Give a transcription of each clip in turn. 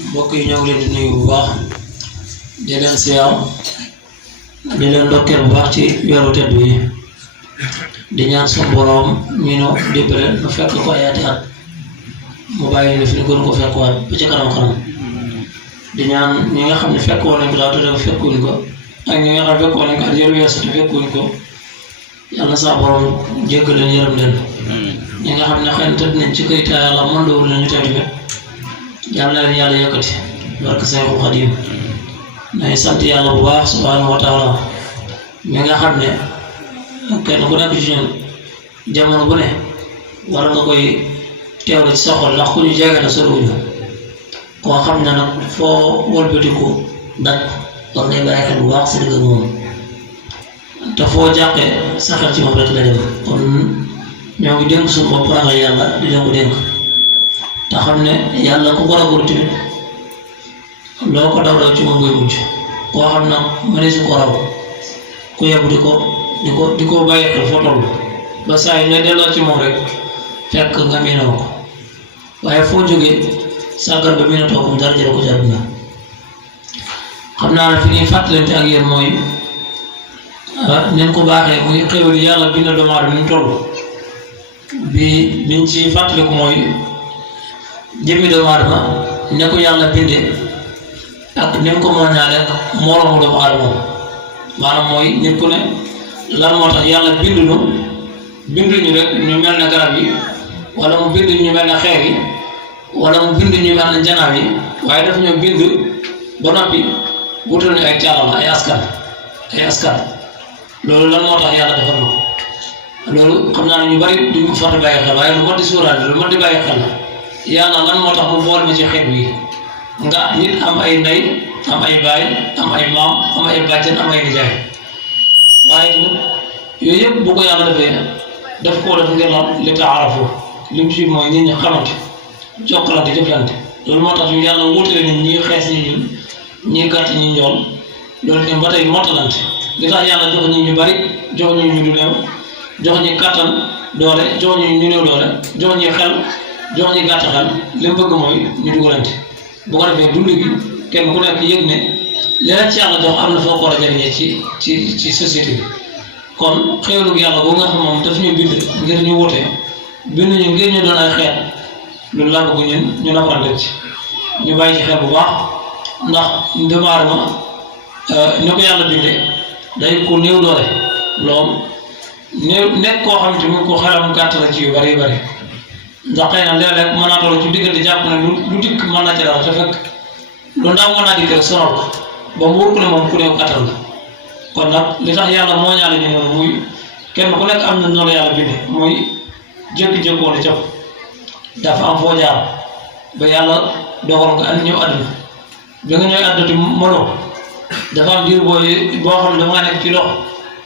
mbokk yi ñoo ngi leen di nuyu bu baax di leen siyaar di leen ndokkeel bu baax ci weeru tedd bi di ñaan suñu borom mi nu dimbale nu fekk ko ayaati at mu bàyyi ñu fi ñu gën ko fekk waat ba ci kanam di ñaan ñi nga xam ne fekk woon nañ ko daal te fekkuñ ko ak ñi nga xam ne fekkoon nañ ko at yële weesu te fekkuñ ko yàlla na saa borom jéggal leen yërëm leen ñi nga xam ne xëy na tëdd nañ ci kayit yàlla mën dawul nañu tedd bi yàlla na leen yàlla yëkkati barke Seexul Xadiim nay sant yàlla bu baax subhaanahu wa taala mi nga xam ne kenn ku nekk ci ñun jamono bu ne war nga koy teewlu ci sa xol ndax ku ñu jege na soriwuñu koo xam ne nag foo wëlbatiku daj war ngay bàyyi xel bu baax si digg moom te foo jàqee sa xel ci moom rek la dem kon ñoo ngi dénk suñu bopp ragal yàlla di leen ko dénk te xam ne yàlla ku ko ragul tamit loo ko daw daw ci moom ngay mujj koo xam ne mëne si ko raw ku yebbu di ko bàyyi xel foo toll ba saa yi nga delloo ci moom rek fekk nga miinoo ko waaye foo jógee sàggar ba miinatoo ko dara jële ko ci àdduna xam naa ne fi ñuy fàttalante ak yéen mooy neen ko baaxee muy xéwal yàlla bind doomu aadama ni mu toll biñ ci fàttaliku mooy jëmmi doomu aadama ne ko yàlla bindee ak ni mu ko mooñaale moroomu doomu aadama maanaam mooy nit ku ne lan moo tax yàlla binduñu rek ñu mel ne garab yi wala mu bind ñu mel ne xeer yi wala mu bind ñu mel ne janaaw yi waaye daf ñoo bind ba noppi wutal ñu ay caalala ay askan loolu lan moo tax yàlla defal na loolu xam naa ne ñu bari duñ ko fàtte bàyyi xel waaye lu mat di sóoraale lu mat di bàyyi xel yàlla lan moo tax mu boole ma ci xeet wi nga nit am ay ndey am ay baay am ay maam am ay bàjjen am ay nijaay waaye yooyu yëpp bu ko yàlla defee daf koo def ngir li taarafu li mu ci mooy nit ñi xamante jokkalante jëflante loolu moo tax ñu yàlla wutale nit ñi xees ñi ñun ñi gàtt ñi njool loolu ñun ba tey mottalante li tax yàlla jox ñi ñu bari jox ñu ñu lu néew jox ñi kàttan doole jox ñu ñu néew doole jox ñi xel jox ñi gàtt xel li mu bëgg mooy ñu dugalante bu ko defee dund gi kenn ku nekk yëg ne leneen ci yàlla jox am na foo ko war a jëriñee ci société bi kon xéewlu yàlla boo nga xam moom daf ñu bind ngir ñu wute bind ñu ngir ñu doon ay xeet loolu laa bëgg ñun ñu nappante ci ñu bàyyi ci xel bu baax ndax doomu aadama ni ko yàlla bindee day ko néew doole loolu néew nekk koo xam te mu ko xelam gàtt la ci yu bari bari ndax xëy na léeg-léeg mën naa toll ci diggante jàpp ne lu dikk mën na ci dara te fekk lu ndaw mën naa dikk rek sonal ko ba mu wóor ko ne moom ku néew kàttan la kon nag li tax yàlla moo ñaale ñu noonu muy kenn ku nekk am na noonu yàlla bindee muy jékki-jékkoon a jëf dafa am foo jaar ba yàlla dogal nga andi ñëw àdduna bi nga ñëw àdduna ti mënoo dafa am diir boo xam ne dama nga nekk ci loxo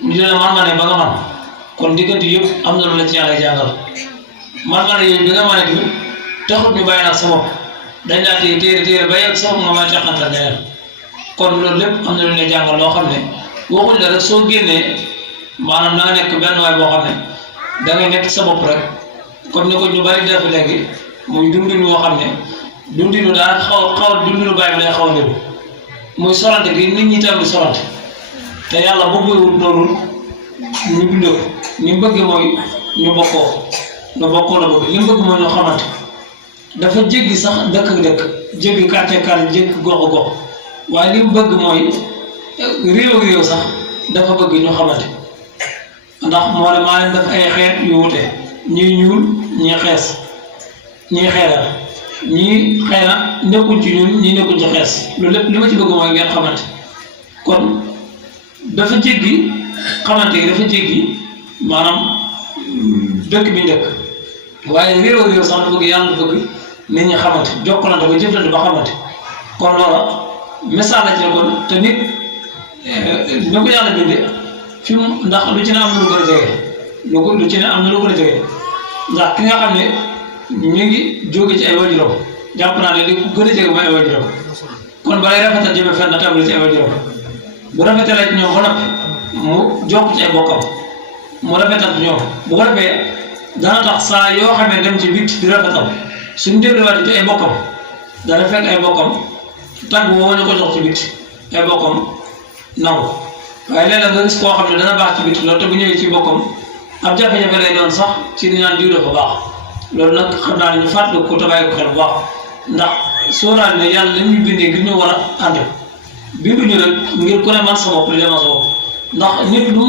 ñu dina man ne ba nga man kon diggante yëpp am na lu la ci yàlla jàngal man yooyu bi nga mën a di taxut ñu bàyyi nag sa bopp dañ laa téere ba yegg sa bopp nga mën a taxantal ñeneen kon loolu lépp am na lu lay jàngal loo xam ne waxuñ la rek soo génnee maanaam da nga nekk benn waay boo xam ne da ngay nekk sa bopp rek comme ni ko ñu bari def léegi muy dundinu woo xam ne dundinu daal xaw dundinu bàyyi bi lay xaw a néew muy solante gi nit ñi tam di solante te yàlla bëggul loolu ñu bindoo ko ni mu bëgg mooy ñu bokkoo la bëgg li mu bëgg mooy ñu xamante dafa jéggi sax dëkk jéggi quartier jéggi gox waaye li mu bëgg mooy réew sax dafa bëgg ñu xamante ndax moo ne maa leen def ay xeet yu wute ñii ñuul ñii xees ñii xeeral ñii xëy na nekkuñ ci ñun ñii nekkuñ ci xees loolu lépp li ma ci bëgg mooy ngeen xamante kon dafa jéggi xamante gi dafa jéggi maanaam dëkk bi njëkk waaye réew sax dafa bëgg yàlla dafa bëgg nit ñi xamante jokkalante ba jëflante ba xamante kon loola message la ci kon te nit ni ko yàlla bindee fi mu ndax lu ci ne am na lu gën a jege lu ci ne am na lu gën a jege ndax ki nga xam ne mi ngi jóge ci ay waajuram jàpp naa ne li ku gën a jege mooy ay waajuram kon balay rafetal jëme fenn tam ci ay waajuram bu rafetalee ci ñoom ba noppi mu jokk ci ay bokkam mu rafetal ci ñoom bu ko defee dana tax saa yoo xamee dem ci bitti di rafetal suñ dégluwaat ci ay bokkam dana fekk ay bokkam tàgg woo ñu ko jox ci biti ay bokkam nangu waaye léeg-léeg nga gis koo xam ne dana baax ci biti loolu te bu ñëwee ci bokkam ab jafe-jafe lay doon sax ci ni naan diw dafa baax loolu nag xam naa ne ñu fàttali ko te bàyyi ko xel bu baax ndax sóoraale ne yàlla li ñu bindee ngir ñu war a ànd binduñu rek ngir ku ne man sa bopp li demal sa bopp ndax nit lu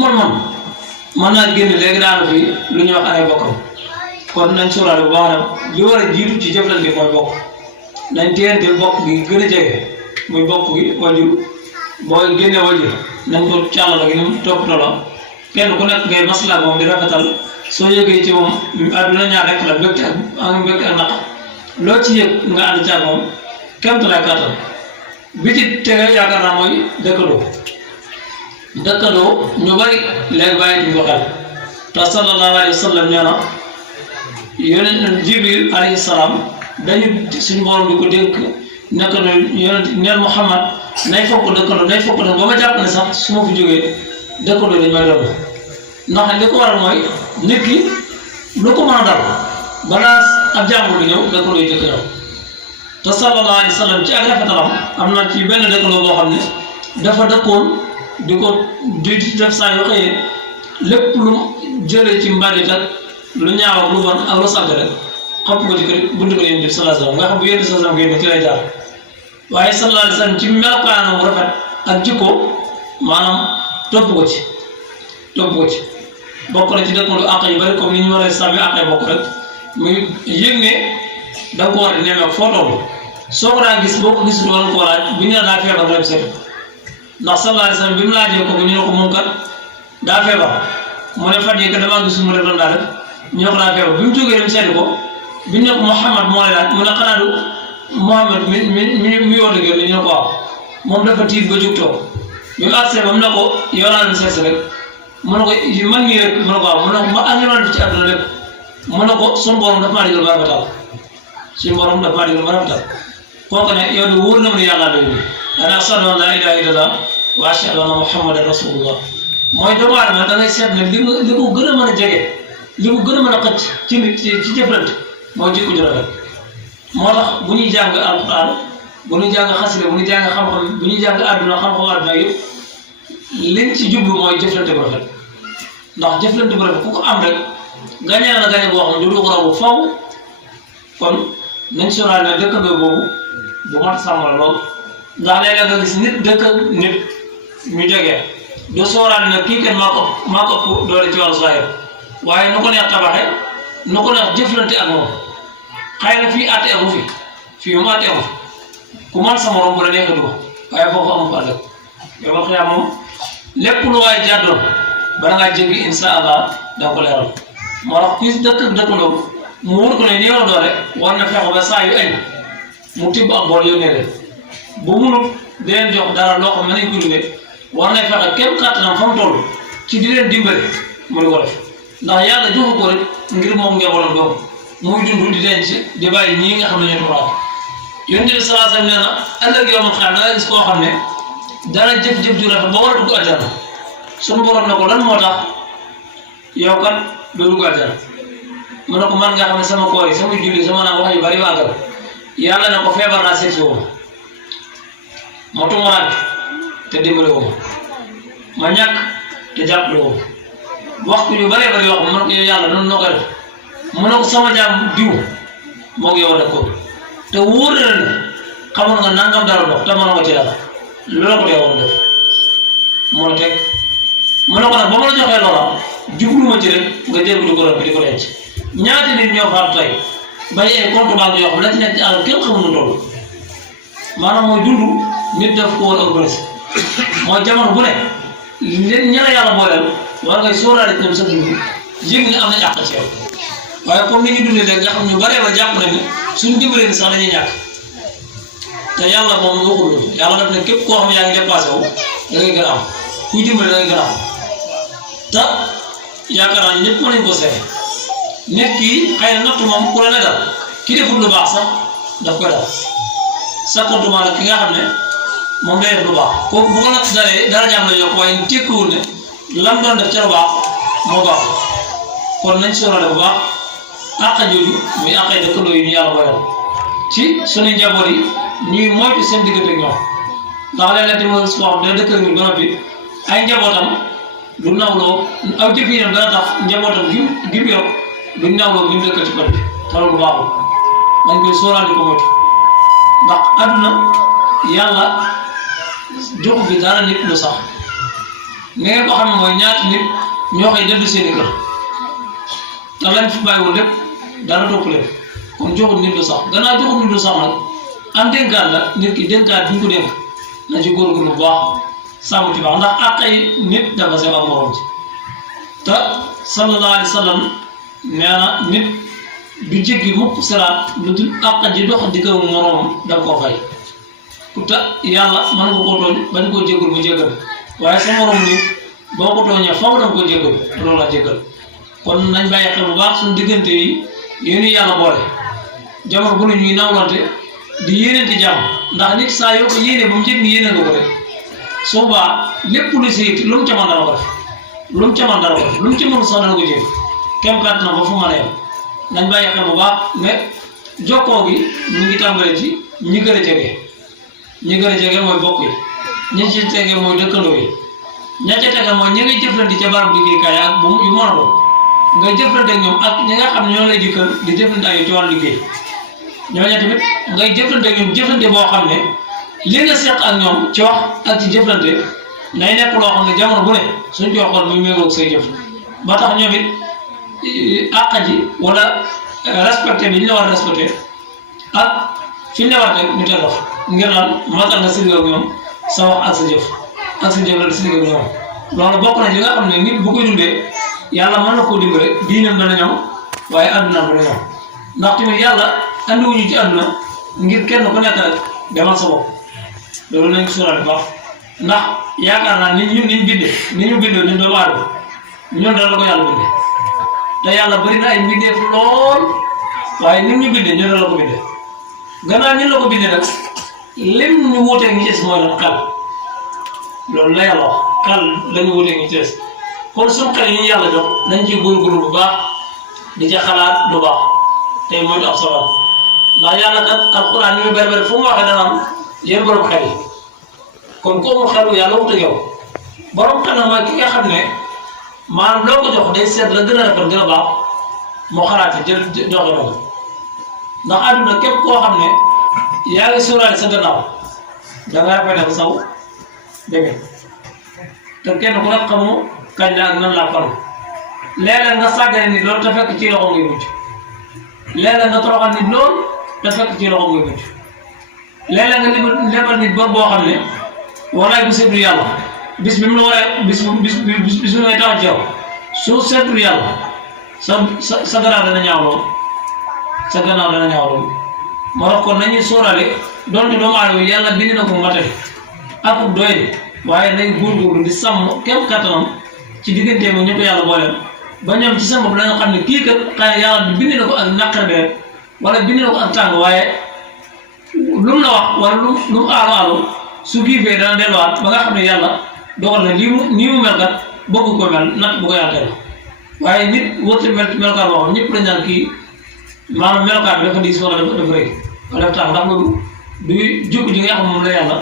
mën naa génn léegi daanu fi lu ñuy wax ay bokkam kon nañ sóoraale bu baax nag li war a jiitu ci jëflante mooy bokk nañ teente bokk gi gën a jege muy bokk gi wajur booy génne wajur nañ ko càllala gi ni mu toppatoo la kenn ku nekk ngay maslaa moom di rafetal soo yëgee ci moom àdduna ñaar rek la mbégte ak naq loo ci yëg nga ànd caag moom kéem tolluwaay kàttan bi ci tege yaakaar naa mooy dëkkandoo ñu bari léegi bàyyi duñ ko xel te sallallahu alayhi wa sallam nee na yonent Jibril alayhi salaam dañu suñu borom di ko dénk nekk na yonent neel Muhammad nay fokk dëkkandoo ba ma jàpp ne sax su ma fi jógee dëkkandoo dañ may doon ndax li ko waral mooy nit ki lu ko mën a dal balaa ab jàmbur bi ñëw dëkkandoo yi dëkk ñëw te sallallahu alayhi wa sallam ci ak rafetalam am na ci benn dëkkandoo boo xam ne dafa dëkkoon di def saa yoo xëyee lépp lu jëlee ci mbalit ak lu ñaaw ak lu bon ak lu sàgg rek xapp ko ci kër buntu ko yéen bi sallallahu alayhi wa sallam nga xam bu yéen sallallahu alayhi wa sallam ci lay jaar waaye sallallahu alayhi wa sallam ci melokaanam bu rafet ak jikko maanaam topp ko ci bokk na ci dëkkandoo àq yu bari comme ni ñu war a sàmmi àq bokk rek muy yëg ne da nga ko war a nemmeeku foo toll soo ko daan gis boo ko gisul woon koo laaj bu ñu la daa feebar nga dem seet ndax sallallahu alayhi wa sallam bi mu laajee ko ñu ne ko moom kat daa feebar mu ne fan yii kat damaa gisul mu def doon daa def ñu ne ko daa feebar bi mu jógee dem seeti ko bi ñu ne ko Muhammad moo lay laaj mu ne xanaa du Muhammad mi woote gerte ñu ne ko waaw moom dafa tiit ba jóg toog bi mu àggsee ba mu ne ko yow laa doon seet si rek mu ne ko man mii rek mu ne ko waaw mu ne ko ma ak ñu ci àdduna lépp mu ne ko suñu borom dafa maa digal ba rafetal kooku ne yow de wóor na mu ne yàlla doy na ana ashhadu an laa ilaaha illallah wa ashhadu anna muhammadan rasulullah mooy doomu aadama da ngay seet ne li ko gën a mën a jege li ko gën a mën a xëcc ci nit ci jëflante mooy jikko ju rafet moo tax bu ñuy jàng alquran bu ñuy jàng xasida bu ñuy jàng xam-xam bu ñuy jàng àdduna xam-xam àdduna yëpp liñ ci jublu mooy jëflante bu rafet ndax jëflante bu rafet ku ko am rek gañe na gañe boo xam ne du ko raw faw kon nañ sóoraale ne dëkkandoo boobu bu mat sàmm la lool ndax léeg-léeg nga gis nit dëkk nit ñu jege du sóoraale ne kii kenn maa ko ëpp doole ci wàllu saayir waaye nu ko neex tabaxe nu ko neex jëflante ak moom xëy na fii àtte amu fi fii mu àtte amu fi ku man sa morom bu la neexee du ko waaye foofu amu fa àllëg yow ma xiyaam moom lépp lu waaye jàddoon bala ngaa jéggi insha allah danga ko leeral moo tax kuy dëkkandoo mu wóor ko ne néew doole war na fexe ba saa yu añ mu tibb ak bool yónnee leen bu munut di leen jox dara loo xam ne nañ ko dundee war na fexe kéem kàttanam fa mu toll ci di leen dimbale mu di ko def ndax yàlla joxu ko rek ngir moom ngebolam doom muy dund di denc di bàyyi ñii nga xam ne ñoo turaat yonent bi sallallahu alayhi wa sallam nee na ëllëg yow ma xam da nga gis koo xam ne dana jëf-jëf ju rafet ba war a dugg àjjana suñu borom ne ko lan moo tax yow kat doo dugg àjjana mu ne ko man nga xam ne sama koor yi sama julli sama naa wax yu bari waagal yàlla ne ko feebar naa seet si woo ma tumuraat te dimbale woo ma ñàkk te jàppale woo waxtu yu bëree bëri yoo xam ne yow yàlla noonu noo koy def mu ne ko sama jaam diw moo ngi yow a def ko te wóor na ne xamoon nga nangam dara dox te mënoo ko ci dara loolu ko dee woon def moo teg mu ne ko nag ba ma la joxee loola jubluwuma ci rek nga jël ko di ko rëbb di ko denc ñaata nit ñoo faatu tey bay ay compte banque yoo xam la ci nekk ci àll kenn xamul nu toll maanaam mooy dund nit daf ko war a organiser mooy jamono bu ne leen ña la yàlla booleel war ngay sóoraale ci ñoom sa dund yëg ne am nañ àq ci yow waaye comme ni ñu dundee léegi nga xam ñu baree ba jàpp nañ ne suñu dimbalee ni sax dañuy ñàkk te yàlla moom waxul loolu yàlla daf ne képp koo xam ne yaa ngi dépassé wu da ngay gën a am kuy dimbale da ngay gën a am te yaakaar naa ñëpp mën nañ ko seet nit ki xëy na natt moom ku la ne dal ki deful lu baax sax daf koy dal sakkantumaa la ki nga xam ne moom day def lu baax kooku bu ko natt dalee dara jaam la yokk waaye tekkiwul ne lam doon def ca lu baax moo baax kon nañ sóoraale bu baax àq jooju muy àqay dëkkandoo yi ñu yàlla boyal ci sunu njaboot yi ñuy moytu seen diggante ñoom ndax léeg-léeg tamit wax day dëkk ak ñun ba noppi ay njabootam du nawloo aw jëfinam dana tax njabootam gi mu yor duñ nawloo gi mu dëkk ci koñ bi te loolu baaxul dañ koy sóoraale ko moytu ndax àdduna yàlla joxu fi dara nit lu sax ni ngeen ko xam ne mooy ñaata nit ñoo koy dëdd seeni kër te lañ fi bàyyiwul lépp dara topp leen kon joxul nit lu sax gannaaw joxul nit lu sax nag am dénkaan la nit ki dénkaan bi ñu ko dénk na ci góorgóorlu bu baax sàmm ci baax ndax àq ay nit dafa sew ak morom ci te sallallahu alayhi wa sallam nee na nit du jéggi mukk siraat lu dul àq ji dox diggam moroomam da koo fay ku te yàlla mën nga koo tooñ bañ koo jéggul mu jéggal waaye sa morom nit boo ko tooñee faw danga koo jéggal loolu la jéggal kon nañ bàyyi xel bu baax suñu diggante yi yéen yàlla boole jamono bu ne ñuy nawlante di yéeneente jàmm ndax nit saa yoo ko yéene ba mu jég ni yéene nga ko rek soo baa lépp lu si lu mu ca mën dana ko def lu mu ca mën dana ko def lu mu ca mën sax dana ko jéem kem kàtt na ba fu mën a yem nañ bàyyi xel bu baax mais jokkoo gi ñu ngi tàmbalee ci ñi gën a jege ñi gën a jege mooy bokk yi ñi ci tege mooy dëkkandoo yi ña ca tege mooy ñi ngay jëflante ca barab liggéeykaay ak bu yu mën a doon ngay jëflante ak ñoom ak ñi nga xam ne ñoo lay dikkal di jëflante ak yow ci wàllu liggéey ñooñu tamit ngay jëflante ak ñoom jëflante boo xam ne li nga seq ak ñoom ci wax ak ci jëflante nay nekk loo xam ne jamono bu ne suñ ci waxoon muy méngoog say jëf ba tax ñoom it àq ji wala respecté bi ñu la war a respecté ak fi ñu la war a teg ñu teg wax ngir naan matal nga sëriñ ak ñoom sa wax ak sa jëf la sëriñ ak ñoom loolu bokk na ci nga xam ne nit bu koy dundee yàlla mën na koo dimbale diinam dana ñoom waaye àddunaam dana ñoom ndax tamit yàlla andiwuñu ci àdduna ngir kenn ku nekk rek demal sa bopp loolu nañ ko sóoraale baax ndax yaakaar naa ni ñu bindee ni ñu bindoo ñun doomu aadama ñun dara la ko yàlla bindee te yàlla bëri na ay mbindeef lool waaye ni ñu bindee ñun dara la ko bindee gannaaw ñun la ko bindee nag lim ñu wuuteeg ñi ci des mooy nag xel loolu la yàlla wax xel lañu wuuteeg ñi ci des kon suñu xel yi ñu yàlla jox nañ ci góorgóorlu bu baax di ca xalaat lu baax tey mooy ab sabab ndax yàlla kat alxuraan ni mu bari fu mu waxee dana am yéen borom xel yi kon kooku xelu yàlla wut ak yow borom xel na mooy ki nga xam ne maanaam loo ko jox day seet la gën a rafet gën a baax moo xalaat ci jël joxe noonu ndax àdduna képp koo xam ne yaa ngi sóoraale sa gannaaw da nga rafetal saw demee te kenn ku nekk xamu kañ la ak nan laa faru léeg-léeg nga sàggane nit loolu te fekk ci loxo ngay mujj léeg-léeg nga toroxal nit loolu te fekk ci loxo ngay mujj léeg-léeg nga lebal nit bor boo xam ne walaay bu seetlu yàlla bis bi mu la waree bis bi ngay tax ci yow soo seetlu yàlla sa gannaaw dana ñaaw lool sa gannaaw dana ñaaw lool moo tax kon nañuy sóoraale doonte doomu aadama yàlla bind na ko matali ak doy waaye nañ góorgóorlu di sàmm kéem kattanam ci diggante mo ñu ko yàlla booleel ba ñoom ci seen bopp dañoo xam ne kii kat xëy yàlla bi bind na ko ak naqare wala bind na ko ak tàng waaye lu mu la wax wala lu mu aalu su giifee dana delluwaat ba nga xam ne yàlla dogal na nii mu mel kat bëgg ko mel natt bu ko yàlla teel waaye nit wërte melokaan boo xam ñëpp dañ naan kii maanaam melokaan bi dafa diis wala dafa rëy wala dafa tàng ndax loolu du jukk ji nga xam moom la yàlla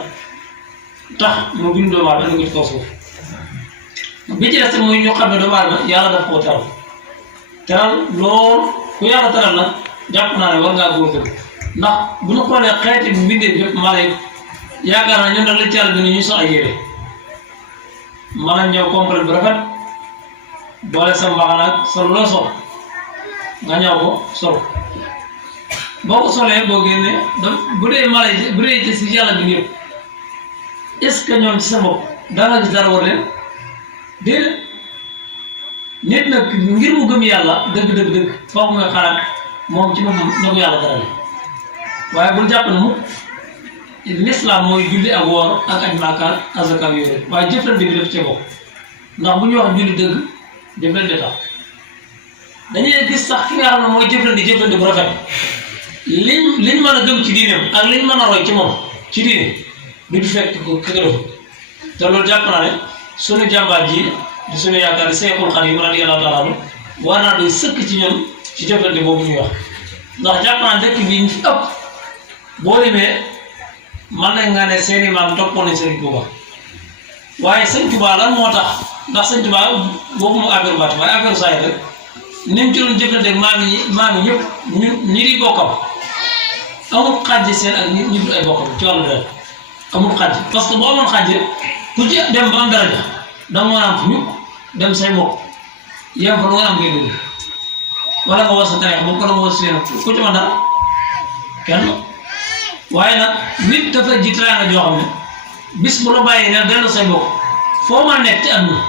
tax mu bind doomu aadama andi ko ci kaw suuf bi ci des muy ñu xam ne doomu aadama yàlla daf koo teral lool ku yàlla teral nag jàpp naa ne war ngaa góorgóorlu ndax bu ñu xoolee xeeti mbindee yëpp mala yi yaakaar naa ñun nag lañ ci yàlla bi ñu sol ay yére mën a ñëw complet bu rafet boole sa mbaxana ak sol loo sol nga ñëw ko sol boo ko solee boo génnee bu dee mala yi bu dee ci yàlla bi yëpp est-ce que ñoom ci sa bopp da nga gis dara war leen déedéet nit nag ngir mu gëm yàlla dëgg foofu mooy xalaat moom ci moom na ko yàlla dara waaye bul jàpp ne mu l'islam mooy julli ak woor ak aj Makka azaka yooyu waaye jëflante bi def ci bokk ndax bu ñuy wax julli dëgg jëflante tax dañuy gis sax ki nga xam ne mooy jëflante bu rafet liñ mën a gëm ci diineem ak liñ mën a roy ci moom ci diine du fekk ko këgëlëf te loolu jàpp naa ne sunu jàmbaar ji di sunu yaakaar di Seexul Xadiim radiyallaahu taala anhu war naa doy sëkk ci ñoom ci jëflante boobu ñuy wax ndax jàpp naa dëkk bi ñu fi ëpp boo demee mën nañ nga ne seeni maam toppoon nañ Sëriñ Tuuba waaye Sëriñ Tuuba lan moo tax ndax Sëriñ Tuuba boobu mu affaire baat waaye affaire saa yi rek ni mu ci doon jëflante ak maam yi ñëpp ñi di bokkam amul xàjj seen ak ñi du ay bokkam ci wàllu dara amul xàjj parce que boo amoon xàjj ku ci dem ba am daraja danga mën a am fu ñu dem say mbokk yem fa lu nga am ngay dund wala nga war sa tareex moom ko la nga war seen ku ci ma dara kenn waaye nag nit dafa ji teraanga joo xam ne bis bu la bàyyi ne dellu say mbokk foo ma nekk ci àdduna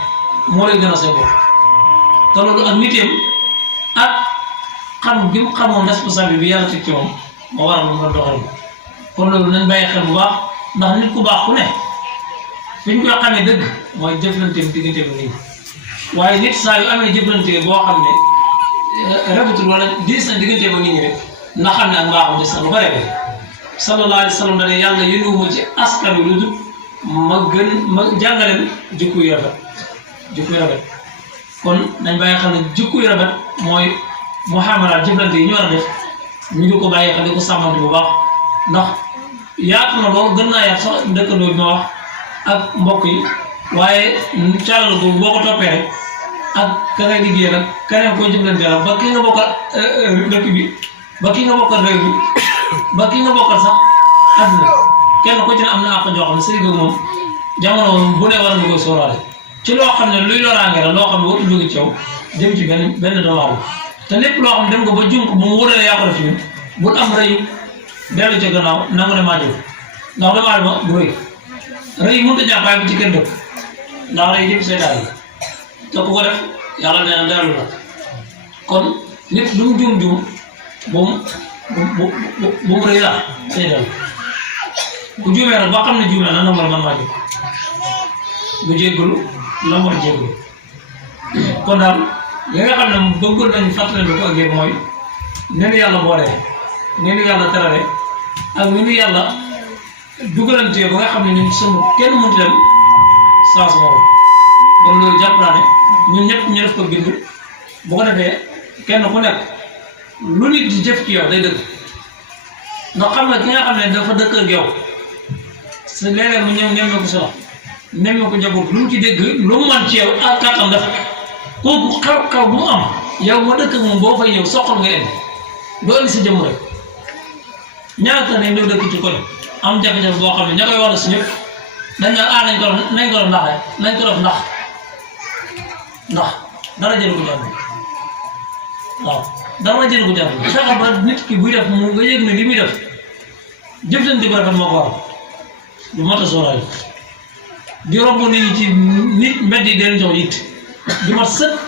moo lay gën a say mbokk te loolu ak niteem ak xam gi mu xamoon responsable bi yàlla teg ci moom moo waral mu mën a doxal kon loolu nañ bàyyi xel bu baax ndax nit ku baax ku ne fi ñu koy xamee dëgg mooy jëflanteem diggante bi nii waaye nit saa yu amee jëflante boo xam ne rafetul wala diis na diggante ba nit ñi rek na xam ne ak mbaaxam des na lu bare bare sallallahu alayhi wa sallam dane yàlla yónniwuma ci askan wi lu dul ma jàngaleen jikko yu rafet kon nañ bàyyi xel ne jikko yu rafet mooy muhaamalaat jëflante yi ñu war a def ñu di ko bàyyi xel di ko sàmmante bu baax ndax yaatu na loolu gën naa yaatu sax dëkkandoo bi ma wax ak mbokk yi waaye càllal boobu boo ko toppee rek ak ka ngay liggéey nag keneen koy jëflante la ba ki nga bokkal dëkk bi ba ki nga bokkal réew bi ba ki nga bokkal sax àdduna kenn ku ci ne am na àq joo xam ne sëriñ moom jamono bu ne war nga koy sóoraale ci loo xam ne luy loraange la loo xam ne warul jóge ci yow dem ci benn doomu aadama te lépp loo xam ne dem nga ba jum ko ba mu wóoree yaa ko def ci bul am rëyu dellu ca gannaaw nangu ne maa jóg ndax doomu aadama du rëy mënut a jàppaay bu ci kenn dëkk ndax rëy jëm seytaan yi te ku ko def yàlla nee na dellu la kon nit lu mu juum bu mu rëy la seytaan bu juumee nag ba xam ne juumee na nangu ne man maa jóg bu jéggalu la mu war a jéggalu kon daal li nga xam ne bëggoon nañu fàttali lu ko ak yéen mooy ni nu yàlla boolee ni nu yàlla terale ak ni nu yàlla dugalantee ba nga xam ne ñun sunu kenn mënut dem saa su morom kon loolu jàpp naa ne ñun ñëpp ñu def ko bind bu ko defee kenn ku nekk lu nit di jëf ci yow day dëgg ndax xam nga ki nga xam ne dafa dëkk ak yow sa léeg-léeg mu ñëw nemme ko solo nemme ko njaboot lu mu ci dégg lu mu man ci yow ak kàttan def kooku xew bu mu am yow ma dëkk moom boo fay ñëw soxal nga indi doo indi sa jëmm rek ñaata ne ñëw dëkk ci koñ am jafe-jafe boo xam ne ña koy war si ñëpp dañ naan nañ ko def ndax rek nañ ko def ndax dara jël ko jàmm waaw dara jël ko jàmm fexe ba nit ki buy def mu nga yëg ne li muy def jëflante bu rafet moo ko waral lu mot a sóoraale di romb nit ñi ci nit mbedd yi den jox it di mat sëkk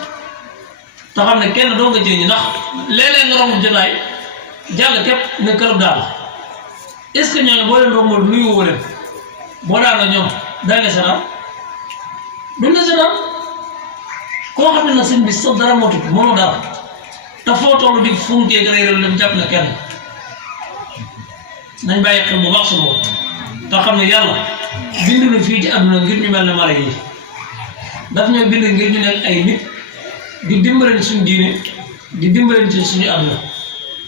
te xam ne kenn doo nga jëriñu ndax léeg-léeg nga romb jotaay jàll képp ne kërëb daal est-ce que ñooñu boo leen romb nuyu woo leen boo daal la ñoom dañ la seetaan duñ la seetaan koo xam ne nag sëñ bi sax dara motut mënoo dara te foo toll di funkee gën a yëral dem jàpp na kenn nañ bàyyi xel bu baax suñu bopp te xam ne yàlla bindu ñu fii ci àdduna ngir ñu mel ne mala yi daf ñoo bind ngir ñu nekk ay nit di dimbalante suñu diine di dimbalante suñu àdduna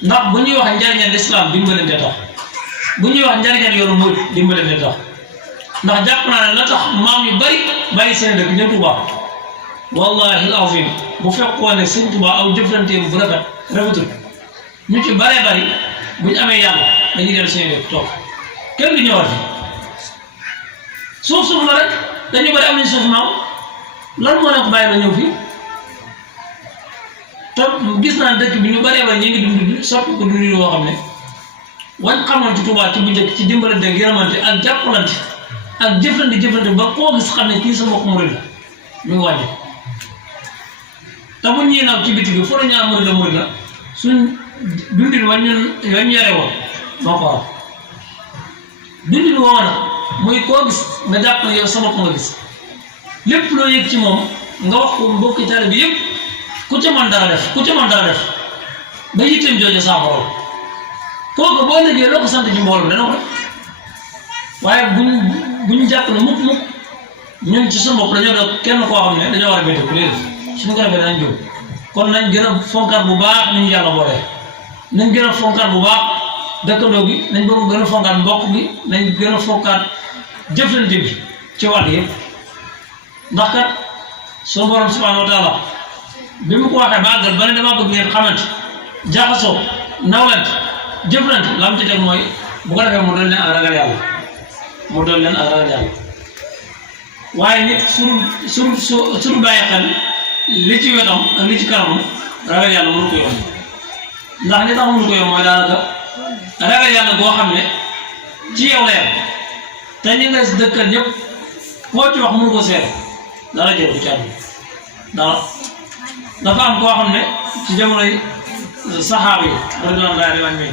ndax bu ñuy wax njariñal lislaam dimbalante tax bu ñuy wax njariñal yoonu murid dimbalante tax ndax jàpp naa ne la tax maam yu bari bàyyi seen dëkk ñëw Tuubaa wallahi al-azim bu fekkoon ne sëñ Tuubaa aw jëflanteem bu rafetul ñu ci baree bari bu ñu amee yàlla dañuy dellu seen dëkk toog kenn du ñëwaat suuf la rek dañu bari am nañ suuf maam lan moo leen ko bàyyi la ñëw fii te gis naa dëkk bi ñu baree bari ñu ngi dund soppi ko dund woo xam ne wañ xamoon ci Tuubaa ci bu njëkk ci dimbalante ak yërmante ak jàppalante ak jëflante ba koo gis xam ne kii sa mbokk murid la ñu ngi wàññi te bu ñuy naw ci biti bi foo ñaa murid la suñ dundin wañ yare woon moo ko waral dundin woo nag muy koo gis nga jàpp ne yow sa bopp nga gis lépp loo yëg ci moom nga wax ko mbokki tare bi yëpp ku ca mën dara def ba yitteem jooju saafara kooku boo liggéey loo ko sant ci mbooloo dana ko waaye buñ jàpp ne mukk ñun ci suñu bopp dañoo doon kenn koo xam ne dañoo war a béykat bu léegi suñu ko defee danañ jóg kon nañ gën a fonkaat bu baax ni ñu yàlla boolee nañ gën a fonkaat bu baax dëkkandoo gi nañ bëgg gën a fonkaat mbokk gi nañ gën a fonkaat jëflante bi ci wàll yëpp ndax kat soo borom subhanahu wa taala bi mu ko waxee ba àggal ba ne dama bëgg ngeen xamante jaxasoo nawlante jëflante la am ci teg mooy bu ko defee mu doon leen ak ragal yàlla mu doon leen ak ragal yàlla waaye nit suñu bàyyi xel li ci wetam ak li ci kanamam ragal yàlla mënu ko yomb ndax li tax mënu ko yomb mooy daanaka ragal yàlla boo xam ne ci yow la yem te ñi nga dëkkal ñëpp koo ci wax mënu ko seet dara jël bu ci àdduna dara dafa am koo xam ne ci jamonoy saxaaba yi radiyallaahu anhum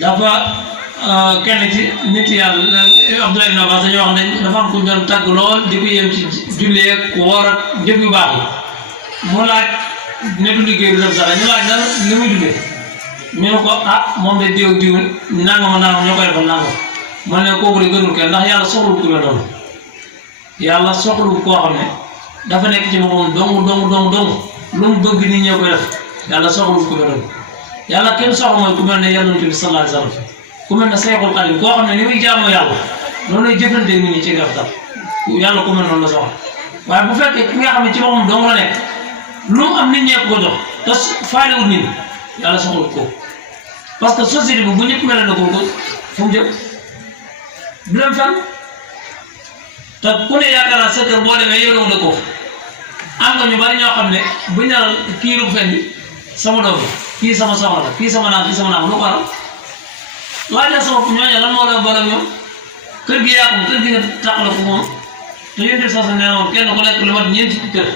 dafa kenn ci nit yàlla Abdullah ibn Abbas dañoo wax ne dafa am ku ñu doon tàgg lool di ko yem ci julli ak woor ak jëf yu baax yi mu laaj ne du liggéey du def dara ñu laaj dara li muy dundee ñu ne ko moom de diw nangam ñoo koy defal nangam man ne kooku de gënul kenn ndax yàlla soxlu ku mel noonu yàlla soxlu koo xam ne dafa nekk ci moom dong lu mu bëgg nit ñee koy def yàlla soxlu ku mel noonu yàlla kenn soxla mooy ku mel ne Yonent bi sallallahu alayhi wa sallam ku mel ne Seexul Xadiim koo xam ne ni muy jaamoo yàlla noonu lay jëflante nit ñi ci rafetal yàlla ku mel noonu la soxla waaye bu fekkee ki nga xam ne ci moom dong la nekk lu mu am nit ñee ko jox te faalewul nit ñi yàlla soxla ko parce que société bi bu ñëpp mel ne ko fu mu jëm du dem fenn te ku ne yaakaar naa sa kër boo demee yoroo la ko am nga ñu bari ñoo xam ne bu ñu naan kii lu fendi sama doom kii sama soxla la kii sama naan lu ko waral laajal sama ñooñu lan moo leen boole ak ñoom kër gi yaa ko kër gi nga tàqale ko moom te yéen di soxla nee na woon kenn ku nekk lu mat ñeenti kër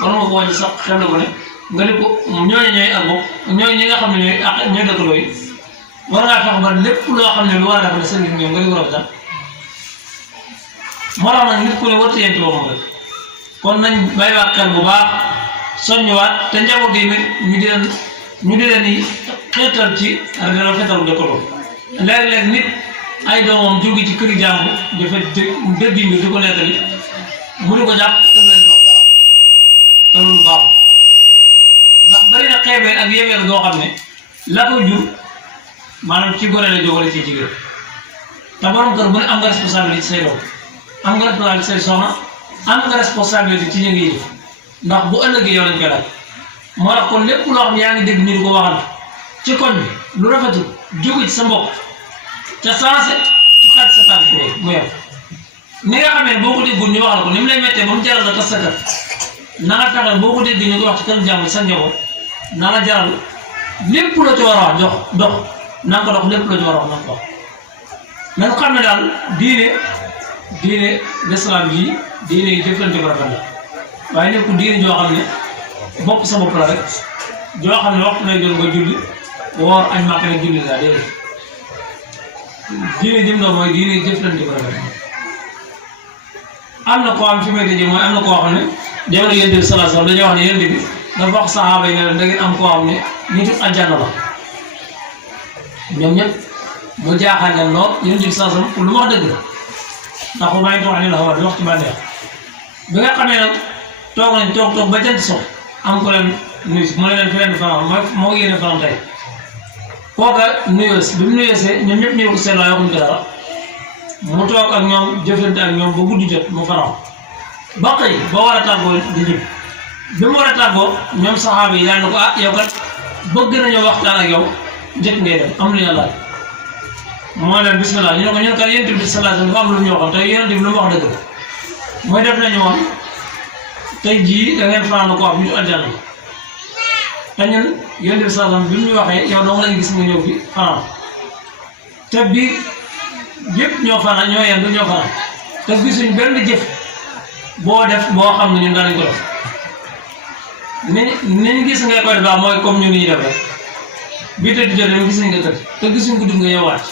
war nga ko wàññi sax xel na ko ne nga ne ko ñooñu ñooy ak bopp ñooñu ñi nga xam ne ñooy dëkkandoo yi war ngaa fex ba lépp loo xam ne lu war a def ne seen ñoom nga di ko rafetal moo tax nag nit ku ne warut a yem ci boppam rek kon nañ bàyyiwaat xel bu baax soññiwaat te njaboot gi ñu di leen di xeetal ci rafetal dëkkandoo léeg-léeg nit ay doomam jóge ci këri jàmbur dafa dëgg bi di ko nettali mu di ko jàpp te du leen jox dara te loolu baaxul ndax bari na xeebeel ak yebeel goo xam ne la ko jur maanaam ci gore la jógale ci jigéen te borom kër bu ne am nga responsabilité ci say doom am nga responsabilité ci say soxna am nga responsabilité ci ñu ngi yëf ndax bu ëllëgee yow lañ koy laaj moo tax kon lépp loo xam ne yaa ngi dégg ñu di ko waxal ci koñ bi lu rafetul jóge ci sa mbokk te sensé xaj sa tànk mu yem ni nga xamee boo ko déggul ñu waxal ko ni mu lay méttee ba mu jaral la tas sa kër na nga fexe boo ko dégg ñu ko wax ci kër jàmm sa njaboot na la jaral lépp la ci war a wax dox na nga ko dox lépp la ci war a wax na nga ko wax nañ xam ne daal diine l'islam yi diine yi jëflante bu rafet la waaye nekkul diine joo xam ne bopp sa bopp la rek joo xam ne waxtu lay jël nga julli woor añ màkk ne julli laa déedéet diine jëm na mooy diine jëflante bu rafet am na koo am fi may tëjee mooy am na koo xam ne jamono Yonent bi sallallahu alayhi wasallam dañuy wax ne Yonent bi dafa wax saxaaba yi ne leen da ngeen am koo xam ne nitu àjjana la ñoom ñëpp mu jaaxal leen lool Yonent bi sallallahu alayhi wasallam lu ma wax dëgg la ndax bu may wax ne la xaw di wax ci bànneex bi nga xamee nag toog ba jant so am ko leen nuyu mu ne leen fi leen fanaan moo yéene fanaan tey kooka nuyoo si bi mu nuyoo see ñoom ñëpp ñëw seen waay waxuñu ko dara mu toog ak ñoom jëflante ak ñoom ba guddi jot mu fanaan ba xëy ba war a tàggoo di ñib bi mu war a tàggoo ñoom saxaaba yi daan na ko yow kat bëgg nañoo waxtaan ak yow njëkk ngay dem am lu ñu laaj mooy leen bismillah ñu ne ko ñun kat Yonent bi sallallahu alayhi wasallam dafa am lu ñu waxoon te Yonent bi lu mu wax dëgg mooy def nañu woon tey jii da ngeen fanaan ko am ñu àjjana te ñun Yonent bi sallallahu alayhi wasallam bi ñu waxee yow dong lañu gis nga ñëw fi fanaan te bii yëpp ñoo fanaan ñoo yendu ñoo fanaan te gisuñ benn jëf boo def boo xam ne ñun danañ ko def ni gis ngay koy def daal mooy comme ñun ni ñuy def rek bii tëdd jot dem gis nañ nga tëdd te gisuñ ko dugg nga ñëwaat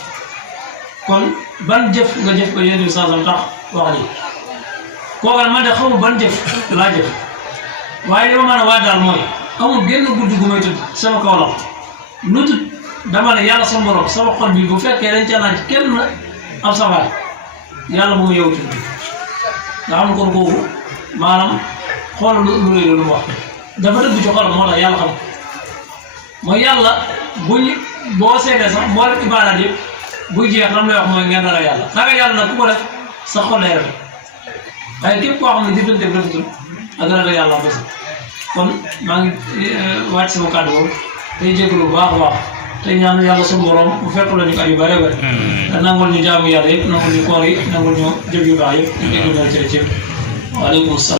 kon ban jëf nga jëf ko Yonent bi sallallahu alayhi wasallam tax wax ji kooku man de xamu ban jëf laa jëf waaye li ma mën a waat daal mooy amul genn guddi gu may tëdd sama kaw la lu tut dama ne yàlla sama borom sama xol bi bu fekkee dañ ca laaj kenn am safaar yàlla bu mu yow tëdd nga xam ne kon kooku maanaam xool lu rëy lu mu wax dafa dëgg ci xolam moo tax yàlla xam mooy yàlla bu ñu boo seetee sax mboolem ibaadaat yëpp buy jeex lam lay wax mooy ngeen ragal yàlla nag ku ko def sa xol lay rafet waaye képp koo xam ne diggante bi rafetul ak ragal yàlla bés kon maa ngi wàcc sama kàddu boobu tey jégalu bu baax a baax tey ñaan yàlla suñu borom bu fekk la ñu ko ay yu bare bare te nangul ñu jaamu yàlla yëpp nangul ñu koor yi nangul ñu jëf yu baax yëpp ñu déglu dal ci waaleykum salaam